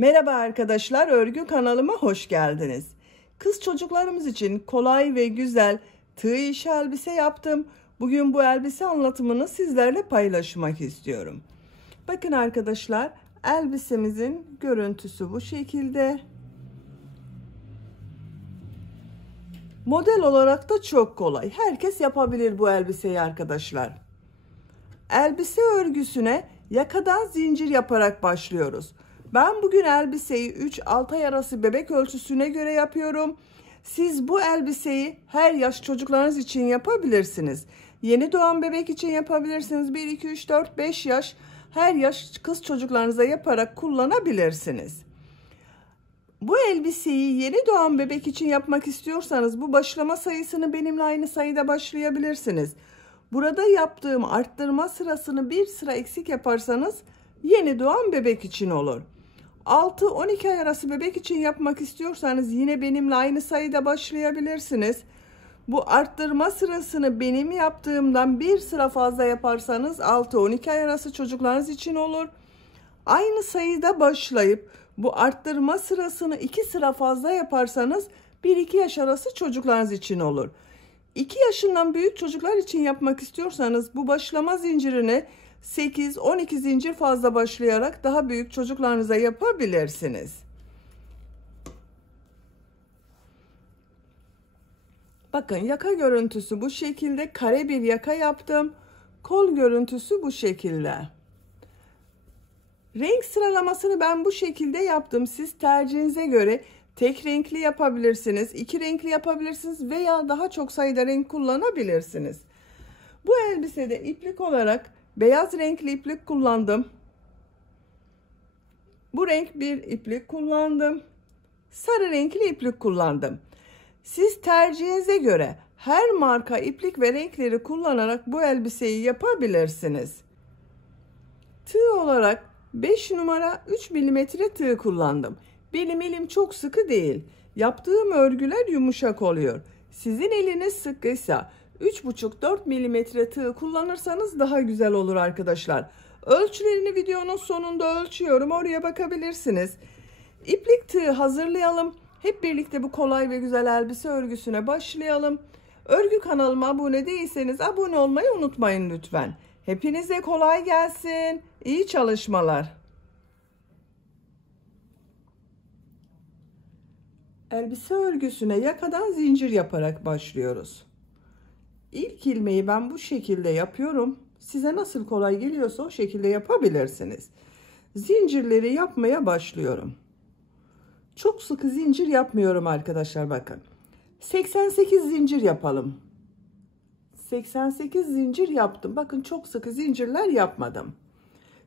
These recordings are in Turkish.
Merhaba arkadaşlar, örgü kanalıma hoş geldiniz. Kız çocuklarımız için kolay ve güzel tığ işi elbise yaptım. Bugün bu elbise anlatımını sizlerle paylaşmak istiyorum. Bakın arkadaşlar, elbisemizin görüntüsü bu şekilde. Model olarak da çok kolay. Herkes yapabilir bu elbiseyi arkadaşlar. Elbise örgüsüne yakadan zincir yaparak başlıyoruz. Ben bugün elbiseyi 3-6 ay arası bebek ölçüsüne göre yapıyorum. Siz bu elbiseyi her yaş çocuklarınız için yapabilirsiniz. Yeni doğan bebek için yapabilirsiniz. 1, 2, 3, 4, 5 yaş her yaş kız çocuklarınıza yaparak kullanabilirsiniz. Bu elbiseyi yeni doğan bebek için yapmak istiyorsanız bu başlama sayısını benimle aynı sayıda başlayabilirsiniz. Burada yaptığım arttırma sırasını bir sıra eksik yaparsanız yeni doğan bebek için olur. 6-12 ay arası bebek için yapmak istiyorsanız yine benimle aynı sayıda başlayabilirsiniz. Bu arttırma sırasını benim yaptığımdan bir sıra fazla yaparsanız 6-12 ay arası çocuklarınız için olur. Aynı sayıda başlayıp bu arttırma sırasını 2 sıra fazla yaparsanız 1-2 yaş arası çocuklarınız için olur. 2 yaşından büyük çocuklar için yapmak istiyorsanız bu başlama zincirini 8-12 zincir fazla başlayarak daha büyük çocuklarınıza yapabilirsiniz. Bakın yaka görüntüsü bu şekilde, kare bir yaka yaptım. Kol görüntüsü bu şekilde. Renk sıralamasını ben bu şekilde yaptım. Siz tercihinize göre tek renkli yapabilirsiniz, 2 renkli yapabilirsiniz veya daha çok sayıda renk kullanabilirsiniz. Bu elbisede iplik olarak beyaz renkli iplik kullandım. Bu renk bir iplik kullandım. Sarı renkli iplik kullandım. Siz tercihinize göre her marka iplik ve renkleri kullanarak bu elbiseyi yapabilirsiniz. Tığ olarak 5 numara 3 milimetre tığ kullandım. Benim elim çok sıkı değil. Yaptığım örgüler yumuşak oluyor. Sizin eliniz sıkıysa 3,5-4 milimetre tığ kullanırsanız daha güzel olur arkadaşlar. Ölçülerini videonun sonunda ölçüyorum. Oraya bakabilirsiniz. İplik tığ hazırlayalım. Hep birlikte bu kolay ve güzel elbise örgüsüne başlayalım. Örgü kanalıma abone değilseniz abone olmayı unutmayın lütfen. Hepinize kolay gelsin. İyi çalışmalar. Elbise örgüsüne yakadan zincir yaparak başlıyoruz. İlk ilmeği ben bu şekilde yapıyorum. Size nasıl kolay geliyorsa o şekilde yapabilirsiniz. Zincirleri yapmaya başlıyorum. Çok sıkı zincir yapmıyorum arkadaşlar, bakın. 88 zincir yapalım. 88 zincir yaptım. Bakın çok sıkı zincirler yapmadım.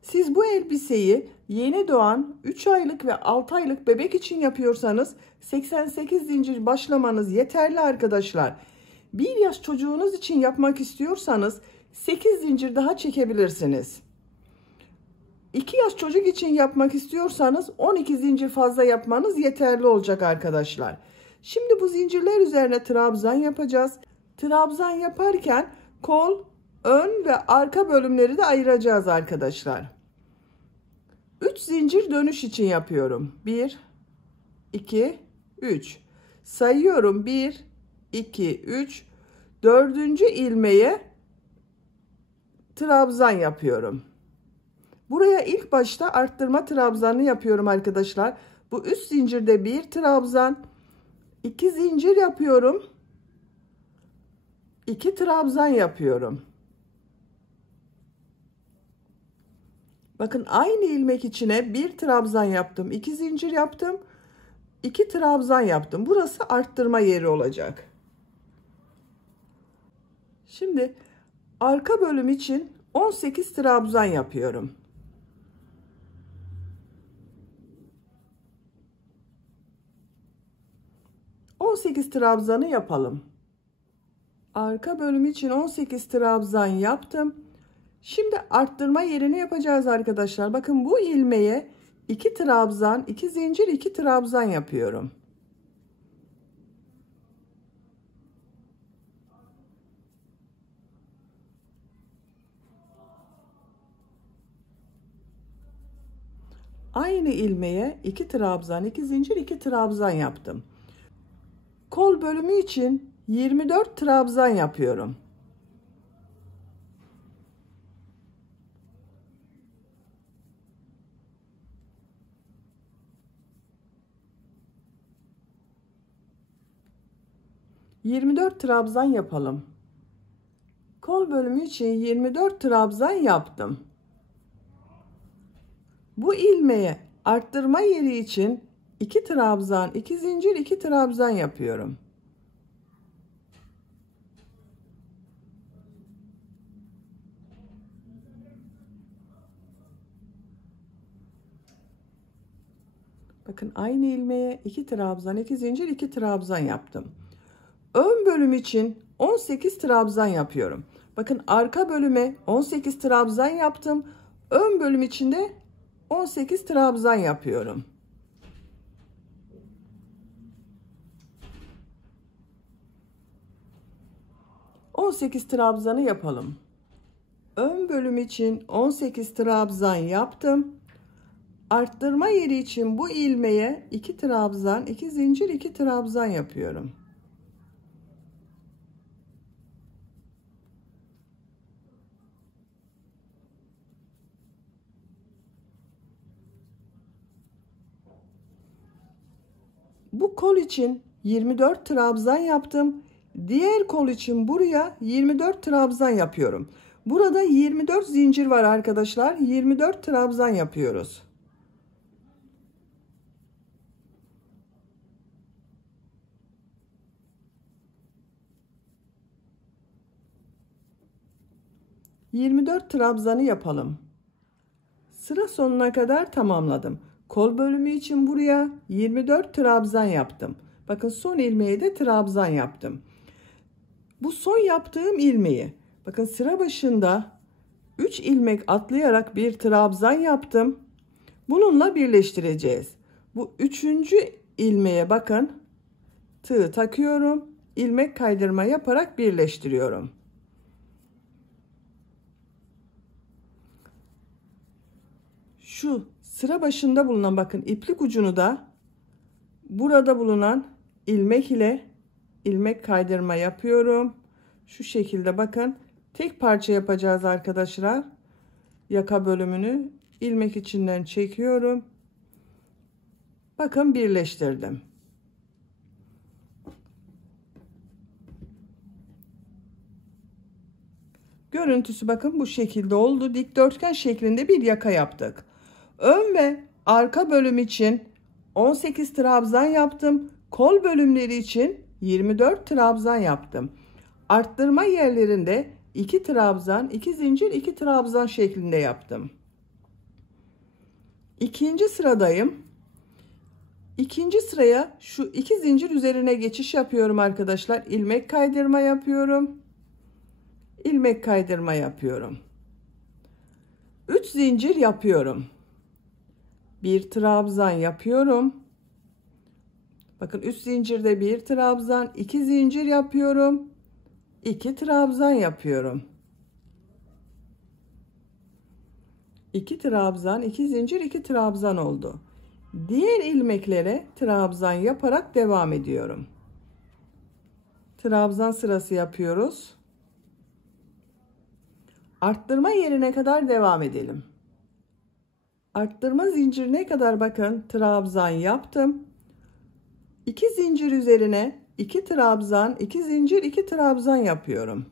Siz bu elbiseyi yeni doğan 3 aylık ve 6 aylık bebek için yapıyorsanız 88 zincir başlamanız yeterli arkadaşlar. 1 yaş çocuğunuz için yapmak istiyorsanız 8 zincir daha çekebilirsiniz. 2 yaş çocuk için yapmak istiyorsanız 12 zincir fazla yapmanız yeterli olacak arkadaşlar. Şimdi bu zincirler üzerine trabzan yapacağız. Trabzan yaparken kol, ön ve arka bölümleri de ayıracağız arkadaşlar. 3 zincir dönüş için yapıyorum. 1, 2, 3. Sayıyorum. 1, 2, 3. 4. ilmeğe trabzan yapıyorum. Buraya ilk başta arttırma trabzanı yapıyorum arkadaşlar. Bu üst zincirde bir trabzan, 2 zincir yapıyorum. 2 trabzan yapıyorum. Bakın aynı ilmek içine bir trabzan yaptım, 2 zincir yaptım, 2 trabzan yaptım. Burası arttırma yeri olacak. Şimdi arka bölüm için 18 trabzan yapıyorum. ...18 trabzanı yapalım. Arka bölüm için 18 trabzan yaptım. Şimdi arttırma yerini yapacağız arkadaşlar. Bakın bu ilmeğe 2 trabzan, 2 zincir, 2 trabzan yapıyorum. Aynı ilmeğe 2 trabzan, 2 zincir, 2 trabzan yaptım. Kol bölümü için 24 trabzan yapıyorum. ...24 trabzan yapalım. Kol bölümü için 24 trabzan yaptım. Bu ilmeğe arttırma yeri için 2 trabzan, 2 zincir, 2 trabzan yapıyorum. Bakın aynı ilmeğe 2 trabzan, 2 zincir, 2 trabzan yaptım. Ön bölüm için 18 trabzan yapıyorum. Bakın arka bölüme 18 trabzan yaptım. Ön bölüm için de 18 trabzan yapıyorum. ...18 trabzanı yapalım. Ön bölüm için 18 trabzan yaptım. Arttırma yeri için bu ilmeğe 2 trabzan, 2 zincir, 2 trabzan yapıyorum. Bu kol için 24 trabzan yaptım. Diğer kol için buraya 24 trabzan yapıyorum. Burada 24 zincir var arkadaşlar. 24 trabzan yapıyoruz. ...24 trabzanı yapalım. Sıra sonuna kadar tamamladım. Kol bölümü için buraya 24 trabzan yaptım. Bakın son ilmeğe de trabzan yaptım. Bu son yaptığım ilmeği, bakın sıra başında 3 ilmek atlayarak bir trabzan yaptım. Bununla birleştireceğiz. Bu 3. ilmeğe bakın, tığ takıyorum. İlmek kaydırma yaparak birleştiriyorum. Şu sıra başında bulunan bakın iplik ucunu da burada bulunan ilmek ile ilmek kaydırma yapıyorum. Şu şekilde bakın tek parça yapacağız arkadaşlar. Yaka bölümünü ilmek içinden çekiyorum. Bakın birleştirdim. Görüntüsü bakın bu şekilde oldu. Dikdörtgen şeklinde bir yaka yaptık. Ön ve arka bölüm için 18 trabzan yaptım. Kol bölümleri için 24 trabzan yaptım. Arttırma yerlerinde 2 trabzan, 2 zincir, 2 trabzan şeklinde yaptım. İkinci sıradayım. İkinci sıraya şu 2 zincir üzerine geçiş yapıyorum arkadaşlar. İlmek kaydırma yapıyorum. İlmek kaydırma yapıyorum. 3 zincir yapıyorum. 1 trabzan yapıyorum. Bakın 3 zincirde 1 trabzan, 2 zincir yapıyorum. 2 trabzan yapıyorum. 2 trabzan, 2 zincir, 2 trabzan oldu. Diğer ilmeklere trabzan yaparak devam ediyorum. Trabzan sırası yapıyoruz. Arttırma yerine kadar devam edelim. Arttırma zincirine kadar bakın trabzan yaptım. 2 zincir üzerine 2 trabzan, 2 zincir, 2 trabzan yapıyorum.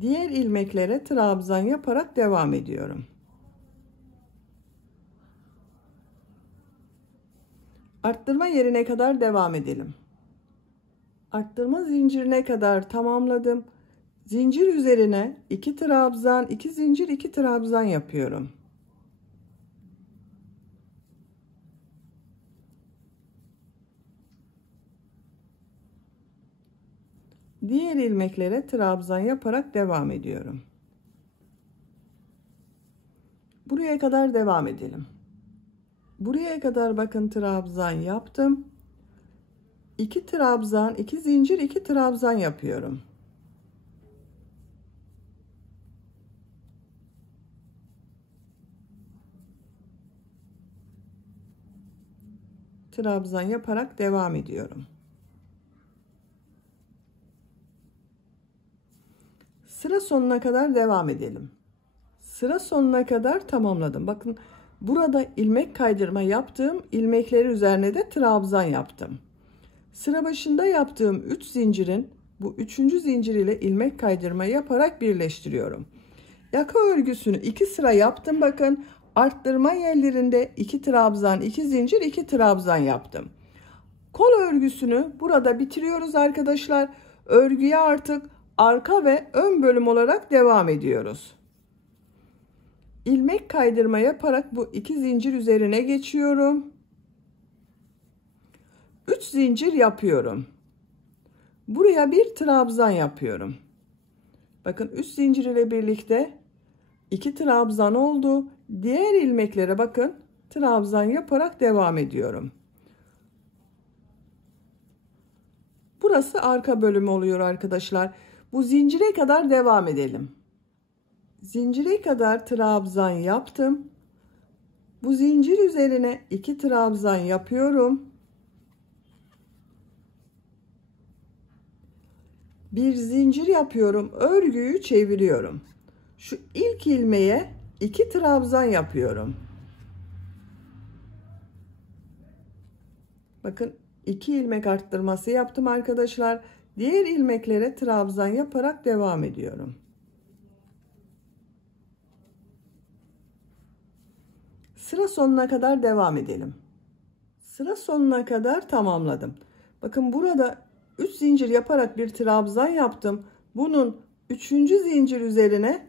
Diğer ilmeklere trabzan yaparak devam ediyorum. Arttırma yerine kadar devam edelim. Arttırma zincirine kadar tamamladım. Zincir üzerine 2 trabzan, 2 zincir, 2 trabzan yapıyorum. Diğer ilmeklere trabzan yaparak devam ediyorum. Buraya kadar devam edelim. Buraya kadar bakın trabzan yaptım. 2 trabzan, 2 zincir, 2 trabzan yapıyorum. Trabzan yaparak devam ediyorum. Sıra sonuna kadar devam edelim. Sıra sonuna kadar tamamladım. Bakın burada ilmek kaydırma yaptım. İlmekleri üzerine de trabzan yaptım. Sıra başında yaptığım 3 zincirin bu 3. zincir ile ilmek kaydırma yaparak birleştiriyorum. Yaka örgüsünü 2 sıra yaptım. Bakın arttırma yerlerinde 2 trabzan, 2 zincir, 2 trabzan yaptım. Kol örgüsünü burada bitiriyoruz arkadaşlar. Örgüye artık arka ve ön bölüm olarak devam ediyoruz. İlmek kaydırma yaparak bu 2 zincir üzerine geçiyorum. 3 zincir yapıyorum. Buraya bir trabzan yapıyorum. Bakın 3 zincir ile birlikte 2 trabzan oldu. Diğer ilmeklere bakın trabzan yaparak devam ediyorum. Burası arka bölümü oluyor arkadaşlar. Bu zincire kadar devam edelim. Zincire kadar trabzan yaptım. Bu zincir üzerine 2 trabzan yapıyorum. Bir zincir yapıyorum. Örgüyü çeviriyorum. Şu ilk ilmeğe 2 trabzan yapıyorum. Bakın 2 ilmek arttırması yaptım arkadaşlar. Diğer ilmeklere trabzan yaparak devam ediyorum. Sıra sonuna kadar devam edelim. Sıra sonuna kadar tamamladım. Bakın burada 3 zincir yaparak bir trabzan yaptım. Bunun 3. zincir üzerine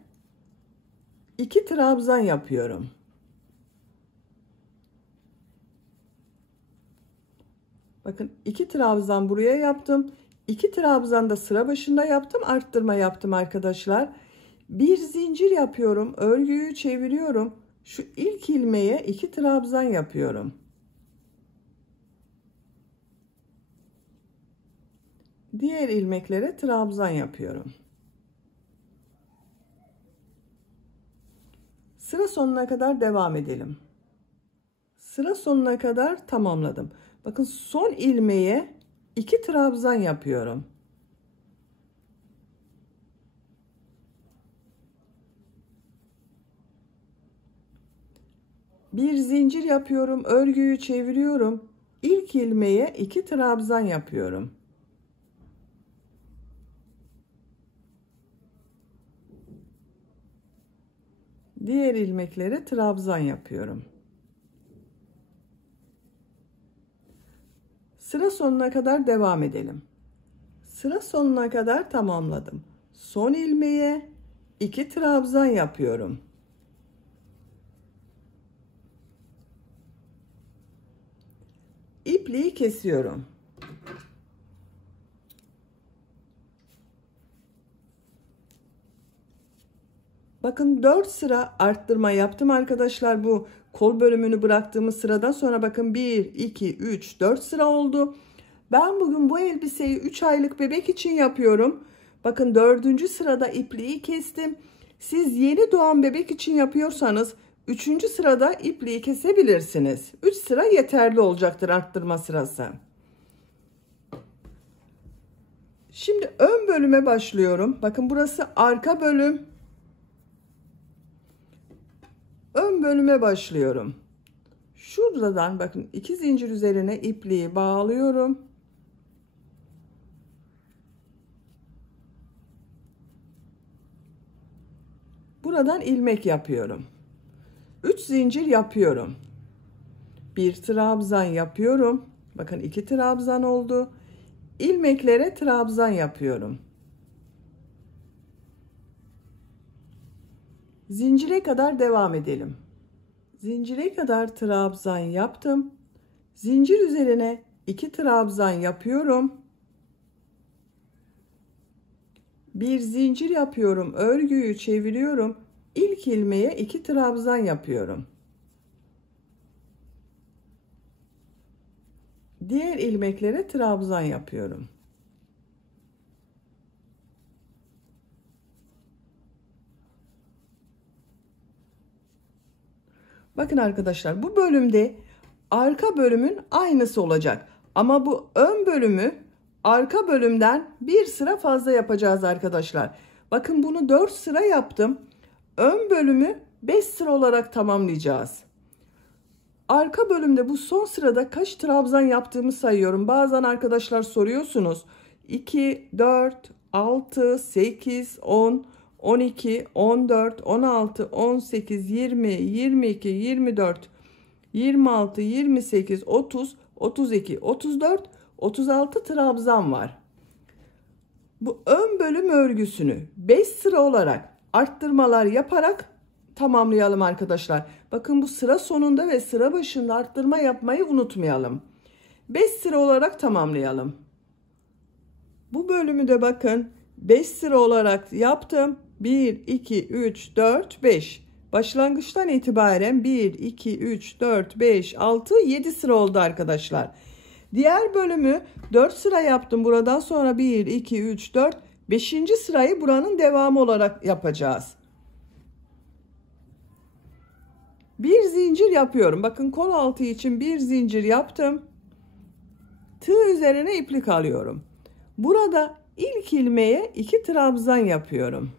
2 trabzan yapıyorum. Bakın 2 trabzan buraya yaptım. 2 trabzan da sıra başında yaptım. Arttırma yaptım arkadaşlar. Bir zincir yapıyorum. Örgüyü çeviriyorum. Şu ilk ilmeğe 2 trabzan yapıyorum. Diğer ilmeklere trabzan yapıyorum. Sıra sonuna kadar devam edelim. Sıra sonuna kadar tamamladım. Bakın son ilmeğe 2 trabzan yapıyorum. Bir zincir yapıyorum, örgüyü çeviriyorum. İlk ilmeğe 2 trabzan yapıyorum. Diğer ilmeklere trabzan yapıyorum. Sıra sonuna kadar devam edelim. Sıra sonuna kadar tamamladım. Son ilmeğe 2 trabzan yapıyorum. İpliği kesiyorum. Bakın 4 sıra arttırma yaptım arkadaşlar. Bu kol bölümünü bıraktığımız sıradan sonra bakın 1, 2, 3, 4 sıra oldu. Ben bugün bu elbiseyi 3 aylık bebek için yapıyorum. Bakın 4. sırada ipliği kestim. Siz yeni doğan bebek için yapıyorsanız 3. sırada ipliği kesebilirsiniz. 3 sıra yeterli olacaktır arttırma sırası. Şimdi ön bölüme başlıyorum. Bakın burası arka bölüm. Ön bölüme başlıyorum. Şuradan bakın 2 zincir üzerine ipliği bağlıyorum. Buradan ilmek yapıyorum. 3 zincir yapıyorum. Bir trabzan yapıyorum. Bakın 2 trabzan oldu. İlmeklere trabzan yapıyorum. Zincire kadar devam edelim. Zincire kadar trabzan yaptım. Zincir üzerine 2 trabzan yapıyorum. Bir zincir yapıyorum. Örgüyü çeviriyorum. İlk ilmeğe 2 trabzan yapıyorum. Diğer ilmeklere trabzan yapıyorum. Bakın arkadaşlar, bu bölümde arka bölümün aynısı olacak. Ama bu ön bölümü arka bölümden bir sıra fazla yapacağız arkadaşlar. Bakın bunu 4 sıra yaptım. Ön bölümü 5 sıra olarak tamamlayacağız. Arka bölümde bu son sırada kaç trabzan yaptığımı sayıyorum. Bazen arkadaşlar soruyorsunuz. 2, 4, 6, 8, 10, 12, 14, 16, 18, 20, 22, 24, 26, 28, 30, 32, 34, 36 trabzan var. Bu ön bölüm örgüsünü 5 sıra olarak arttırmalar yaparak tamamlayalım arkadaşlar. Bakın bu sıra sonunda ve sıra başında arttırma yapmayı unutmayalım. 5 sıra olarak tamamlayalım. Bu bölümü de bakın 5 sıra olarak yaptım. 1, 2, 3, 4, 5. Başlangıçtan itibaren 1, 2, 3, 4, 5, 6, 7 sıra oldu arkadaşlar. Diğer bölümü 4 sıra yaptım. Buradan sonra 1, 2, 3, 4, 5. sırayı buranın devamı olarak yapacağız. Bir zincir yapıyorum. Bakın kol altı için bir zincir yaptım. Tığ üzerine iplik alıyorum. Burada ilk ilmeğe 2 trabzan yapıyorum.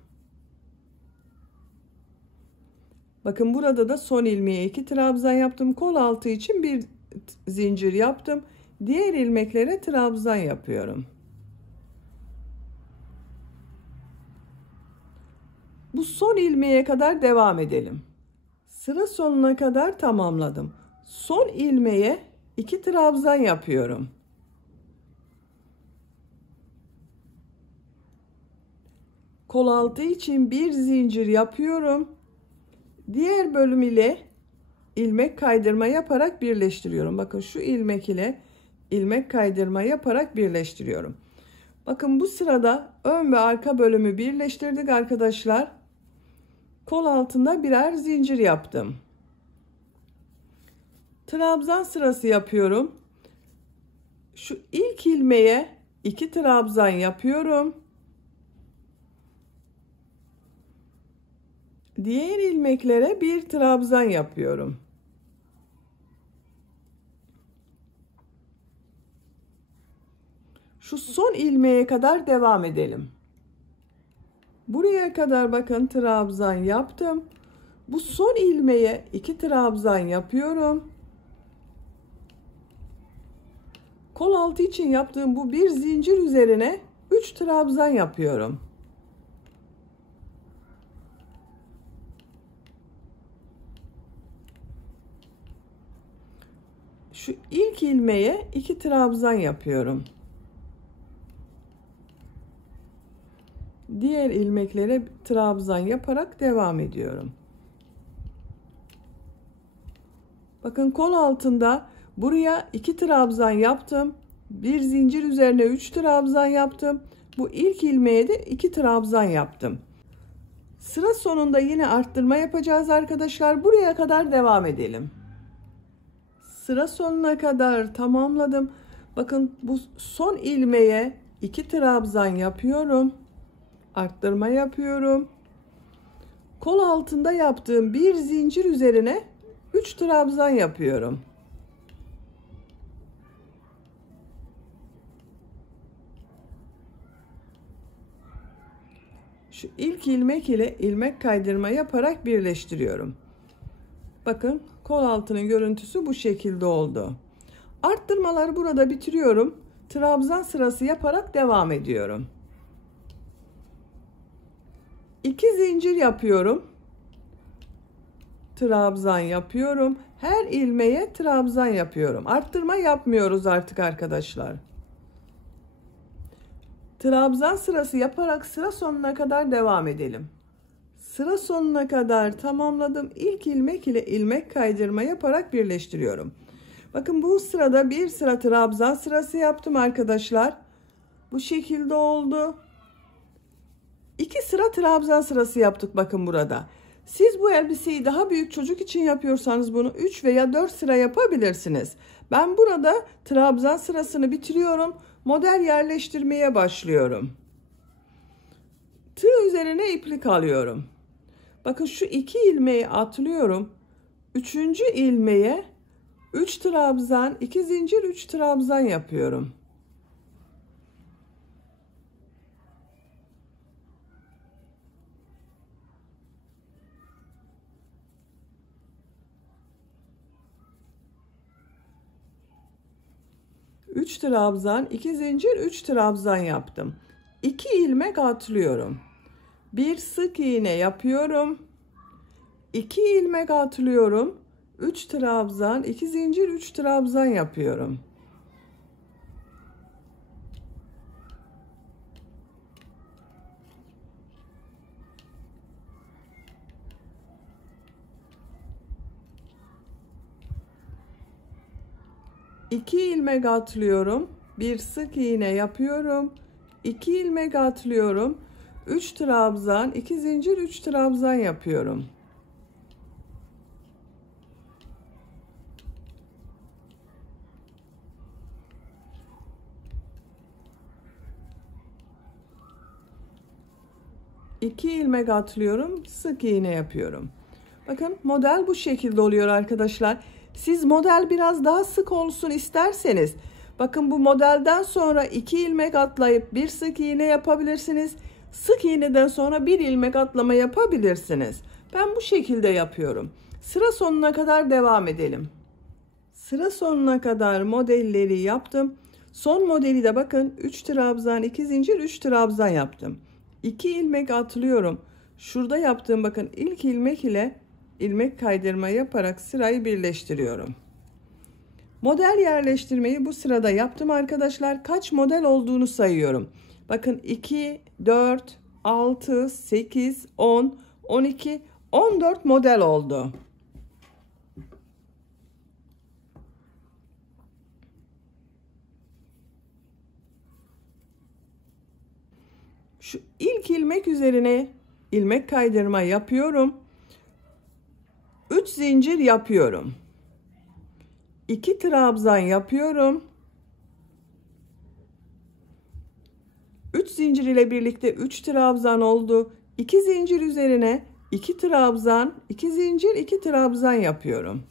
Bakın burada da son ilmeğe 2 trabzan yaptım. Kol altı için bir zincir yaptım. Diğer ilmeklere trabzan yapıyorum. Bu son ilmeğe kadar devam edelim. Sıra sonuna kadar tamamladım. Son ilmeğe 2 trabzan yapıyorum. Kol altı için bir zincir yapıyorum. Diğer bölüm ile ilmek kaydırma yaparak birleştiriyorum. Bakın şu ilmek ile ilmek kaydırma yaparak birleştiriyorum. Bakın bu sırada ön ve arka bölümü birleştirdik arkadaşlar. Kol altında birer zincir yaptım. Trabzan sırası yapıyorum. Şu ilk ilmeğe 2 trabzan yapıyorum. Diğer ilmeklere bir trabzan yapıyorum. Şu son ilmeğe kadar devam edelim. Buraya kadar bakın trabzan yaptım. Bu son ilmeğe 2 trabzan yapıyorum. Kol altı için yaptığım bu bir zincir üzerine 3 trabzan yapıyorum. Şu ilk ilmeğe 2 trabzan yapıyorum. Diğer ilmeklere trabzan yaparak devam ediyorum. Bakın kol altında buraya 2 trabzan yaptım. Bir zincir üzerine 3 trabzan yaptım. Bu ilk ilmeğe de 2 trabzan yaptım. Sıra sonunda yine arttırma yapacağız arkadaşlar. Buraya kadar devam edelim. Sıra sonuna kadar tamamladım. Bakın bu son ilmeğe 2 trabzan yapıyorum. Arttırma yapıyorum. Kol altında yaptığım bir zincir üzerine 3 trabzan yapıyorum. Şu ilk ilmek ile ilmek kaydırma yaparak birleştiriyorum. Bakın kol altının görüntüsü bu şekilde oldu. Arttırmaları burada bitiriyorum. Trabzan sırası yaparak devam ediyorum. 2 zincir yapıyorum. Trabzan yapıyorum. Her ilmeğe trabzan yapıyorum. Arttırma yapmıyoruz artık arkadaşlar. Trabzan sırası yaparak sıra sonuna kadar devam edelim. Sıra sonuna kadar tamamladım. İlk ilmek ile ilmek kaydırma yaparak birleştiriyorum. Bakın bu sırada bir sıra trabzan sırası yaptım arkadaşlar. Bu şekilde oldu. 2 sıra trabzan sırası yaptık bakın burada. Siz bu elbiseyi daha büyük çocuk için yapıyorsanız bunu 3 veya 4 sıra yapabilirsiniz. Ben burada trabzan sırasını bitiriyorum. Model yerleştirmeye başlıyorum. Tığ üzerine iplik alıyorum. Bakın şu 2 ilmeği atlıyorum. 3. ilmeğe 3 trabzan, 2 zincir, 3 trabzan yapıyorum. Üç trabzan, 2 zincir, 3 trabzan yaptım. 2 ilmek atlıyorum. Bir sık iğne yapıyorum. 2 ilmek atlıyorum. 3 trabzan, 2 zincir, 3 trabzan yapıyorum. İki ilmek atlıyorum. Bir sık iğne yapıyorum. 2 ilmek atlıyorum. 3 trabzan, 2 zincir, 3 trabzan yapıyorum. İki ilmek atlıyorum, sık iğne yapıyorum. Bakın model bu şekilde oluyor arkadaşlar. Siz model biraz daha sık olsun isterseniz, bakın bu modelden sonra 2 ilmek atlayıp bir sık iğne yapabilirsiniz. Sık iğneden sonra bir ilmek atlama yapabilirsiniz. Ben bu şekilde yapıyorum. Sıra sonuna kadar devam edelim. Sıra sonuna kadar modelleri yaptım. Son modeli de bakın 3 trabzan, 2 zincir, 3 trabzan yaptım. 2 ilmek atlıyorum. Şurada yaptığım bakın ilk ilmek ile ilmek kaydırma yaparak sırayı birleştiriyorum. Model yerleştirmeyi bu sırada yaptım arkadaşlar. Kaç model olduğunu sayıyorum. Bakın 2, 4, 6, 8, 10, 12, 14 model oldu. Şu ilk ilmek üzerine ilmek kaydırma yapıyorum. 3 zincir yapıyorum. 2 trabzan yapıyorum. 3 zincir ile birlikte 3 trabzan oldu. 2 zincir üzerine 2 trabzan, 2 zincir, 2 trabzan yapıyorum.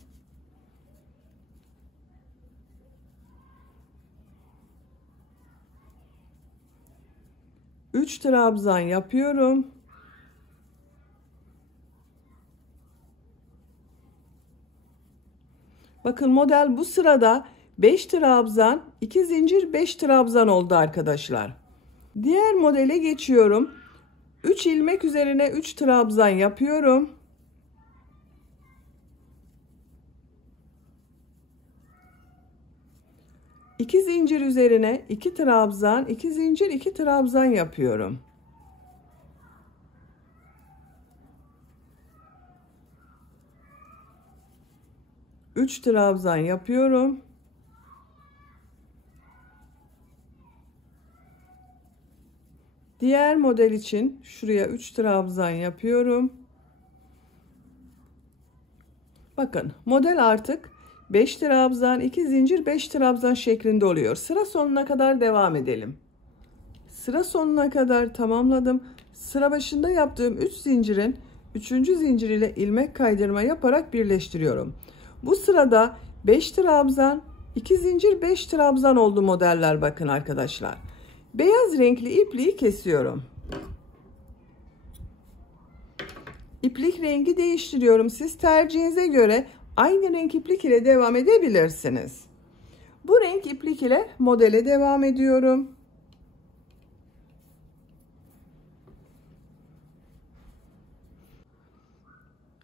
Üç trabzan yapıyorum. Bakın model bu sırada 5 trabzan, 2 zincir, 5 trabzan oldu arkadaşlar. Diğer modele geçiyorum. 3 ilmek üzerine 3 trabzan yapıyorum. İki zincir üzerine 2 trabzan, 2 zincir, 2 trabzan yapıyorum. Üç trabzan yapıyorum. Diğer model için şuraya 3 trabzan yapıyorum. Bakın model artık 5 trabzan, 2 zincir, 5 trabzan şeklinde oluyor. Sıra sonuna kadar devam edelim. Sıra sonuna kadar tamamladım. Sıra başında yaptığım 3 zincirin 3. zincir ile ilmek kaydırma yaparak birleştiriyorum. Bu sırada 5 trabzan, 2 zincir, 5 trabzan oldu modeller bakın arkadaşlar. Beyaz renkli ipliği kesiyorum. İplik rengi değiştiriyorum. Siz tercihinize göre aynı renk iplik ile devam edebilirsiniz. Bu renk iplik ile modele devam ediyorum.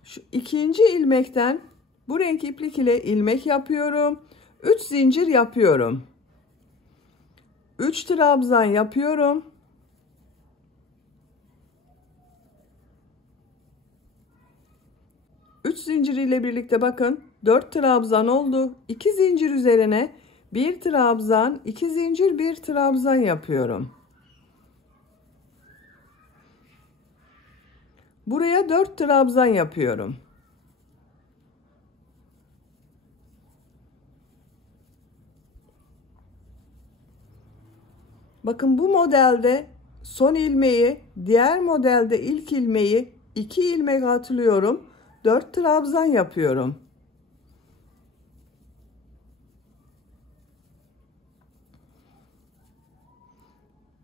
Şu ikinci ilmekten bu renk iplik ile ilmek yapıyorum. 3 zincir yapıyorum. 3 trabzan yapıyorum. 3 zincir ile birlikte bakın 4 trabzan oldu. 2 zincir üzerine 1 trabzan, 2 zincir, 1 trabzan yapıyorum. Buraya 4 trabzan yapıyorum. Bakın bu modelde son ilmeği, diğer modelde ilk ilmeği 2 ilmek atlıyorum. 4 trabzan yapıyorum.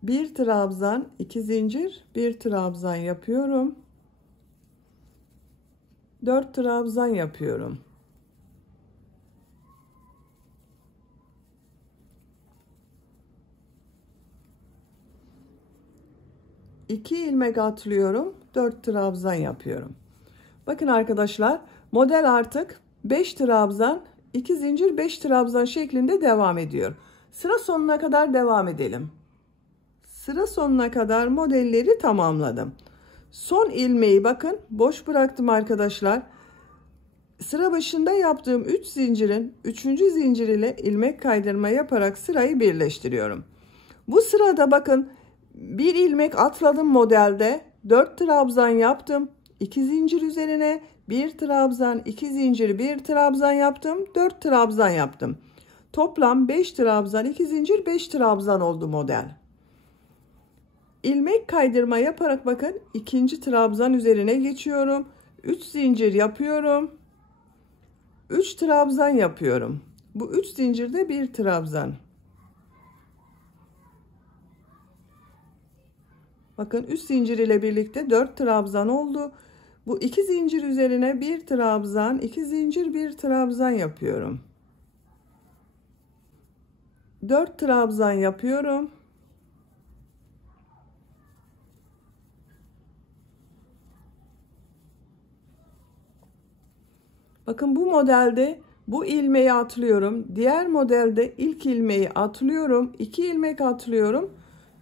Bir trabzan, 2 zincir, bir trabzan yapıyorum. 4 trabzan yapıyorum. İki ilmek atlıyorum, 4 trabzan yapıyorum. Bakın arkadaşlar, model artık 5 trabzan, 2 zincir, 5 trabzan şeklinde devam ediyor. Sıra sonuna kadar devam edelim. Sıra sonuna kadar modelleri tamamladım. Son ilmeği bakın boş bıraktım arkadaşlar. Sıra başında yaptığım 3 zincirin 3. zincir ile ilmek kaydırma yaparak sırayı birleştiriyorum. Bu sırada bakın bir ilmek atladım modelde, 4 trabzan yaptım. 2 zincir üzerine 1 trabzan, 2 zincir, 1 trabzan yaptım, 4 trabzan yaptım. Toplam 5 trabzan, 2 zincir, 5 trabzan oldu model. İlmek kaydırma yaparak bakın ikinci trabzan üzerine geçiyorum. 3 zincir yapıyorum. 3 trabzan yapıyorum. Bu 3 zincirde 1 trabzan. Bakın 3 zincir ile birlikte 4 trabzan oldu. Bu 2 zincir üzerine 1 trabzan, 2 zincir, 1 trabzan yapıyorum. 4 trabzan yapıyorum. Bakın bu modelde bu ilmeği atlıyorum. Diğer modelde ilk ilmeği atlıyorum. 2 ilmek atlıyorum.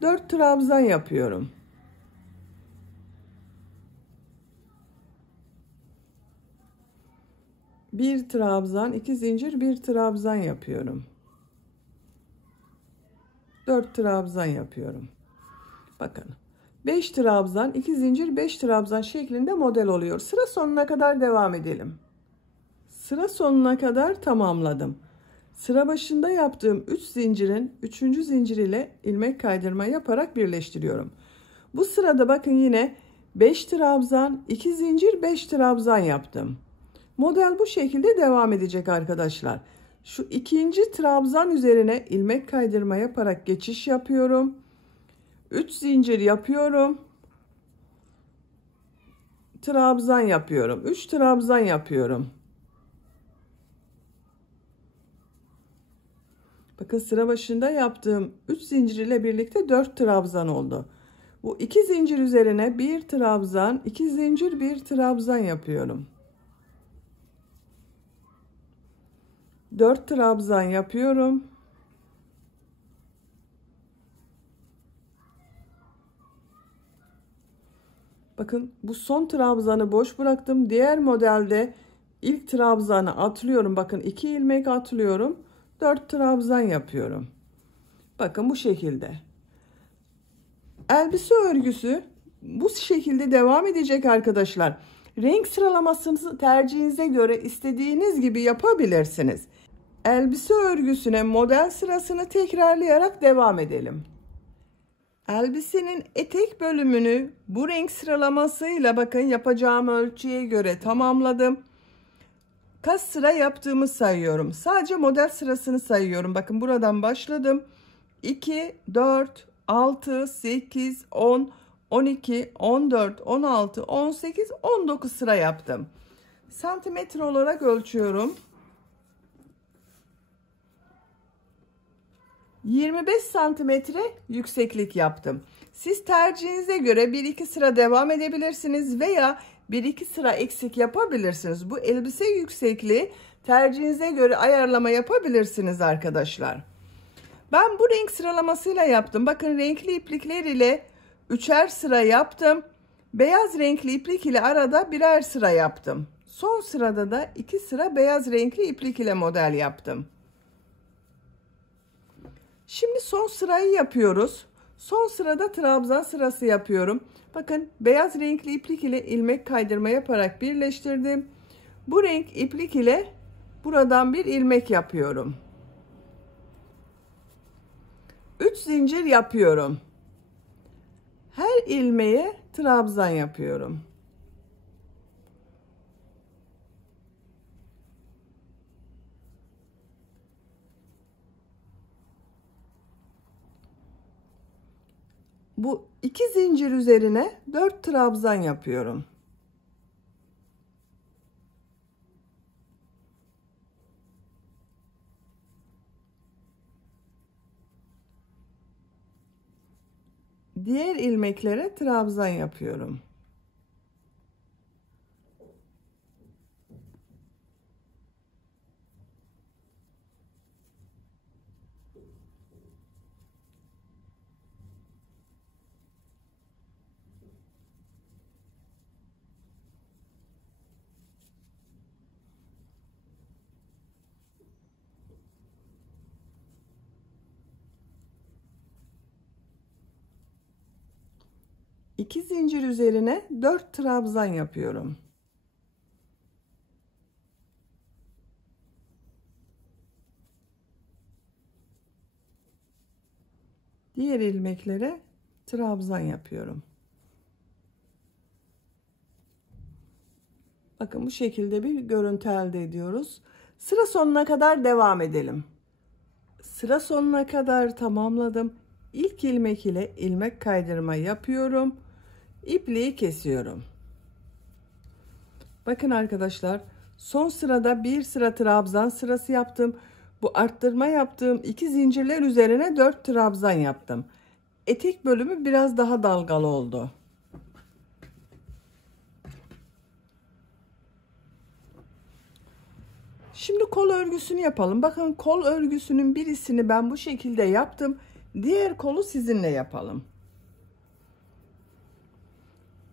4 trabzan yapıyorum. Bir trabzan, 2 zincir, 1 trabzan yapıyorum. 4 trabzan yapıyorum. Bakın 5 trabzan, 2 zincir, 5 trabzan şeklinde model oluyor. Sıra sonuna kadar devam edelim. Sıra sonuna kadar tamamladım. Sıra başında yaptığım 3 zincirin 3. zincir ile ilmek kaydırma yaparak birleştiriyorum. Bu sırada bakın yine 5 trabzan, 2 zincir, 5 trabzan yaptım. Model bu şekilde devam edecek arkadaşlar. Şu ikinci trabzan üzerine ilmek kaydırma yaparak geçiş yapıyorum. 3 zincir yapıyorum. Trabzan yapıyorum. 3 trabzan yapıyorum. Bakın sıra başında yaptığım 3 zincir ile birlikte 4 trabzan oldu. Bu 2 zincir üzerine 1 trabzan, 2 zincir, 1 trabzan yapıyorum. 4 trabzan yapıyorum. Bakın bu son trabzanı boş bıraktım. Diğer modelde ilk trabzanı atlıyorum. Bakın 2 ilmek atlıyorum. 4 trabzan yapıyorum. Bakın bu şekilde. Elbise örgüsü bu şekilde devam edecek arkadaşlar. Renk sıralamasını tercihinize göre istediğiniz gibi yapabilirsiniz. Elbise örgüsüne model sırasını tekrarlayarak devam edelim. Elbisenin etek bölümünü bu renk sıralamasıyla bakın yapacağım ölçüye göre tamamladım. Kaç sıra yaptığımı sayıyorum. Sadece model sırasını sayıyorum. Bakın buradan başladım. 2, 4, 6, 8, 10, 12, 14, 16, 18, 19 sıra yaptım. Santimetre olarak ölçüyorum. 25 santimetre yükseklik yaptım. Siz tercihinize göre 1-2 sıra devam edebilirsiniz veya 1-2 sıra eksik yapabilirsiniz. Bu elbise yüksekliği tercihinize göre ayarlama yapabilirsiniz arkadaşlar. Ben bu renk sıralamasıyla yaptım. Bakın renkli iplikler ile 3'er sıra yaptım. Beyaz renkli iplik ile arada birer sıra yaptım. Son sırada da 2 sıra beyaz renkli iplik ile model yaptım. Şimdi son sırayı yapıyoruz. Son sırada trabzan sırası yapıyorum. Bakın beyaz renkli iplik ile ilmek kaydırma yaparak birleştirdim. Bu renk iplik ile buradan bir ilmek yapıyorum. 3 zincir yapıyorum. Her ilmeğe trabzan yapıyorum. Bu 2 zincir üzerine 4 trabzan yapıyorum. Diğer ilmeklere trabzan yapıyorum. İki zincir üzerine 4 trabzan yapıyorum. Diğer ilmeklere trabzan yapıyorum. Bakın bu şekilde bir görüntü elde ediyoruz. Sıra sonuna kadar devam edelim. Sıra sonuna kadar tamamladım. İlk ilmek ile ilmek kaydırma yapıyorum. İpliği kesiyorum. Bakın arkadaşlar, son sırada bir sıra trabzan sırası yaptım. Bu arttırma yaptığım 2 zincirler üzerine 4 trabzan yaptım. Etek bölümü biraz daha dalgalı oldu. Şimdi kol örgüsünü yapalım. Bakın, kol örgüsünün birisini ben bu şekilde yaptım. Diğer kolu sizinle yapalım.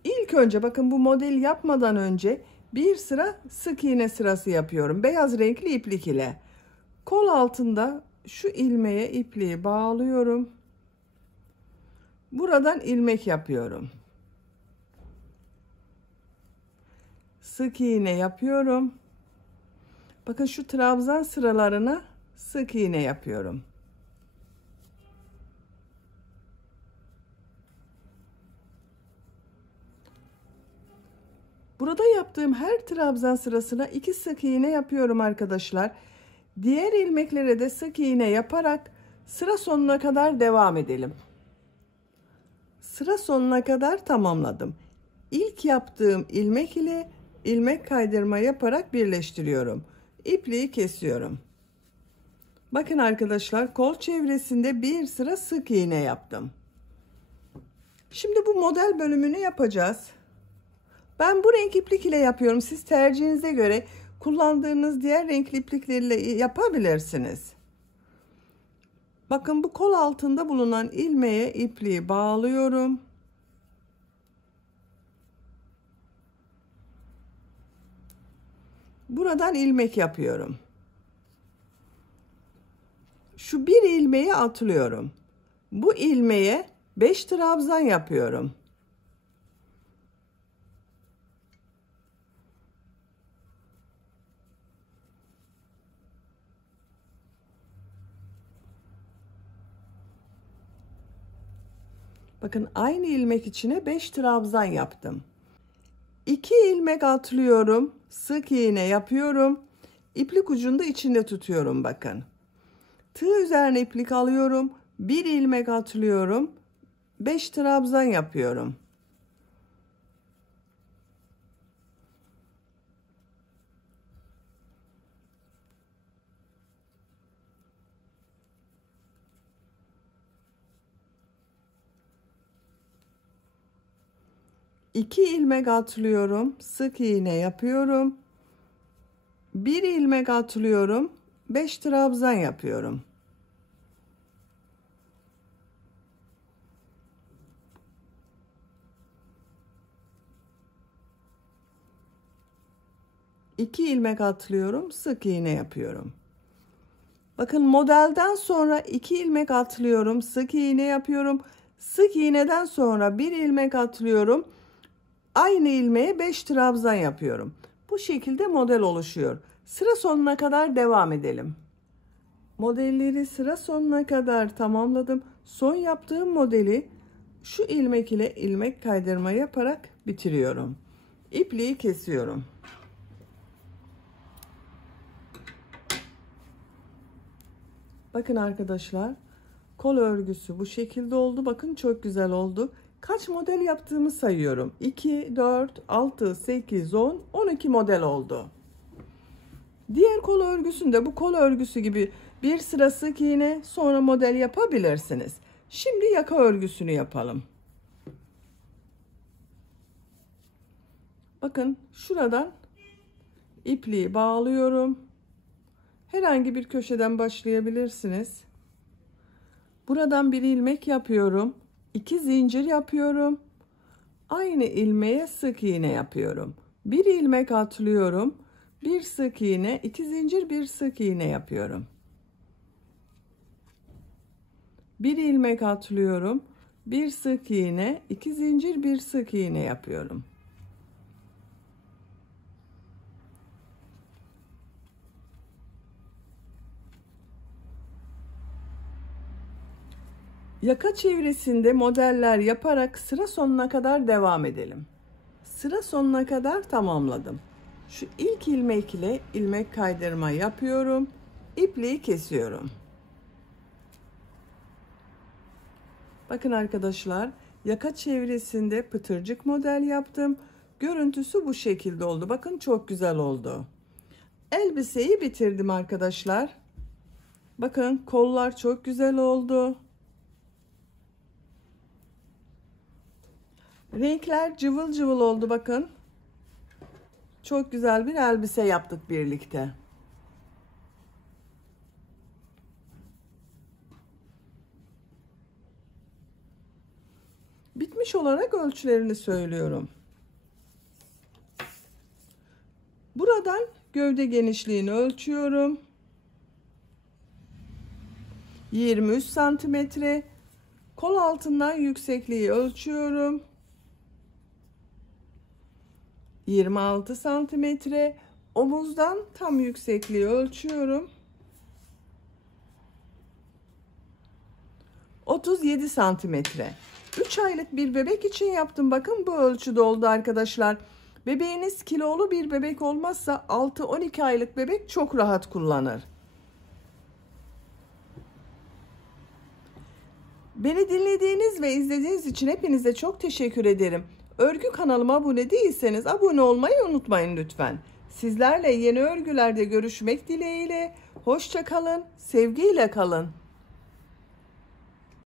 İlk önce bakın, bu model yapmadan önce bir sıra sık iğne sırası yapıyorum. Beyaz renkli iplik ile. Kol altında şu ilmeğe ipliği bağlıyorum. Buradan ilmek yapıyorum. Sık iğne yapıyorum. Bakın şu trabzan sıralarına sık iğne yapıyorum. Burada yaptığım her trabzan sırasına 2 sık iğne yapıyorum arkadaşlar. Diğer ilmeklere de sık iğne yaparak sıra sonuna kadar devam edelim. Sıra sonuna kadar tamamladım. İlk yaptığım ilmek ile ilmek kaydırma yaparak birleştiriyorum. İpliği kesiyorum. Bakın arkadaşlar, kol çevresinde bir sıra sık iğne yaptım. Şimdi bu model bölümünü yapacağız. Ben bu renk iplik ile yapıyorum. Siz tercihinize göre kullandığınız diğer renkli ipliklerle yapabilirsiniz. Bakın, bu kol altında bulunan ilmeğe ipliği bağlıyorum. Buradan ilmek yapıyorum. Şu bir ilmeği atlıyorum. Bu ilmeğe 5 trabzan yapıyorum. Bakın, aynı ilmek içine 5 trabzan yaptım. 2 ilmek atlıyorum. Sık iğne yapıyorum. İplik ucunu da içinde tutuyorum bakın. Tığ üzerine iplik alıyorum. 1 ilmek atlıyorum. 5 trabzan yapıyorum. İki ilmek atlıyorum. Sık iğne yapıyorum. 1 ilmek atlıyorum. 5 trabzan yapıyorum. İki ilmek atlıyorum. Sık iğne yapıyorum. Bakın, modelden sonra 2 ilmek atlıyorum. Sık iğne yapıyorum. Sık iğneden sonra 1 ilmek atlıyorum. Aynı ilmeğe 5 trabzan yapıyorum. Bu şekilde model oluşuyor. Sıra sonuna kadar devam edelim. Modelleri sıra sonuna kadar tamamladım. Son yaptığım modeli şu ilmek ile ilmek kaydırma yaparak bitiriyorum. İpliği kesiyorum. Bakın arkadaşlar, kol örgüsü bu şekilde oldu. Bakın çok güzel oldu. Kaç model yaptığımı sayıyorum. 2, 4, 6, 8, 10, 12 model oldu. Diğer kol örgüsünde bu kol örgüsü gibi bir sıra sık iğne, sonra model yapabilirsiniz. Şimdi yaka örgüsünü yapalım. Bakın şuradan ipliği bağlıyorum. Herhangi bir köşeden başlayabilirsiniz. Buradan bir ilmek yapıyorum. 2 zincir yapıyorum. Aynı ilmeğe sık iğne yapıyorum. Bir ilmek atlıyorum. Bir sık iğne, 2 zincir, bir sık iğne yapıyorum. Bir ilmek atlıyorum. Bir sık iğne, 2 zincir, bir sık iğne yapıyorum. Yaka çevresinde modeller yaparak sıra sonuna kadar devam edelim. Sıra sonuna kadar tamamladım. Şu ilk ilmek ile ilmek kaydırma yapıyorum. İpliği kesiyorum. Bakın arkadaşlar, yaka çevresinde pıtırcık model yaptım. Görüntüsü bu şekilde oldu. Bakın çok güzel oldu. Elbiseyi bitirdim arkadaşlar. Bakın kollar çok güzel oldu. Renkler cıvıl cıvıl oldu bakın. Çok güzel bir elbise yaptık birlikte. Bitmiş olarak ölçülerini söylüyorum. Buradan gövde genişliğini ölçüyorum. 23 santimetre. Kol altından yüksekliği ölçüyorum. 26 santimetre. Omuzdan tam yüksekliği ölçüyorum. 37 santimetre. 3 aylık bir bebek için yaptım. Bakın bu ölçüde oldu arkadaşlar. Bebeğiniz kilolu bir bebek olmazsa 6-12 aylık bebek çok rahat kullanır. Beni dinlediğiniz ve izlediğiniz için hepinize çok teşekkür ederim. Örgü kanalıma abone değilseniz abone olmayı unutmayın lütfen. Sizlerle yeni örgülerde görüşmek dileğiyle. Hoşça kalın, sevgiyle kalın.